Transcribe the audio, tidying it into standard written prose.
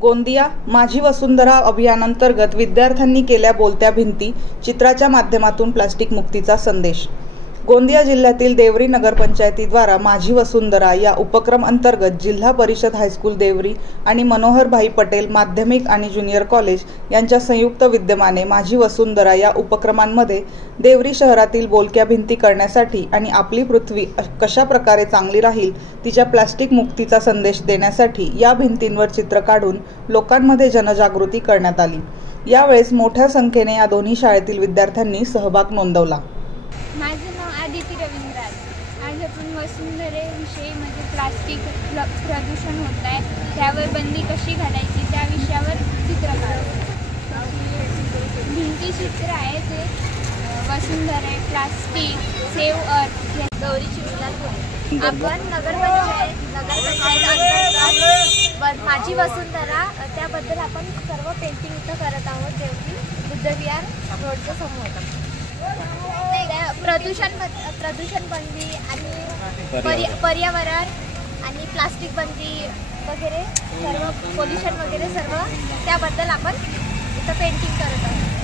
गोंदिया माझी वसुंधरा अभियानांतर्गत विद्यार्थ्यांनी केल्या बोलत्या भिंती चित्राच्या माध्यमातून प्लास्टिक मुक्तीचा संदेश। गोंदिया जिल्ह्यातील देवरी नगरपंचायतीद्वारा माझी वसुंधरा या उपक्रम अंतर्गत जिल्हा परिषद हायस्कूल देवरी आणि मनोहरभाई पटेल माध्यमिक आणि ज्युनियर कॉलेज यांच्या संयुक्त विद्यमाने माझी वसुंधरा या उपक्रमांमध्ये देवरी शहरातील बोलक्या भिंती करण्यासाठी आणि आपली पृथ्वी कशा प्रकारे चांगली राहील तिच्या प्लास्टिक मुक्तीचा संदेश देण्यासाठी या भिंतींवर चित्र काढून लोकांमध्ये जनजागृती करण्यात आली। यावेळेस मोठ्या संख्येने या दोन्ही शाळेतील विद्यार्थ्यांनी सहभाग नोंदवला। माझं नाव आदिती रवींद्र आहे। आज आपण वसुंधरेविषयी म्हणजे प्लास्टिक प्रदूषण होत आहे त्यावर बंदी कशी घालायची त्या विषयावर चित्र काढतो। भिंती चित्र आहे ते वसुंधरा, प्लास्टिक, सेव्ह अर्थ या गौरीची मुलात आपण नगरपंचायत अंतर्गत माझी वसुंधरा त्याबद्दल आपण सर्व पेंटिंग इथं करत आहोत देवरी बुद्धविहार रोडच्या समोर। प्रदूषण बंदी आणि पर्यावरण आणि प्लास्टिक बंदी वगैरे सर्व पोल्युशन वगैरे सर्व त्याबद्दल आपण इथं पेंटिंग करत आहोत।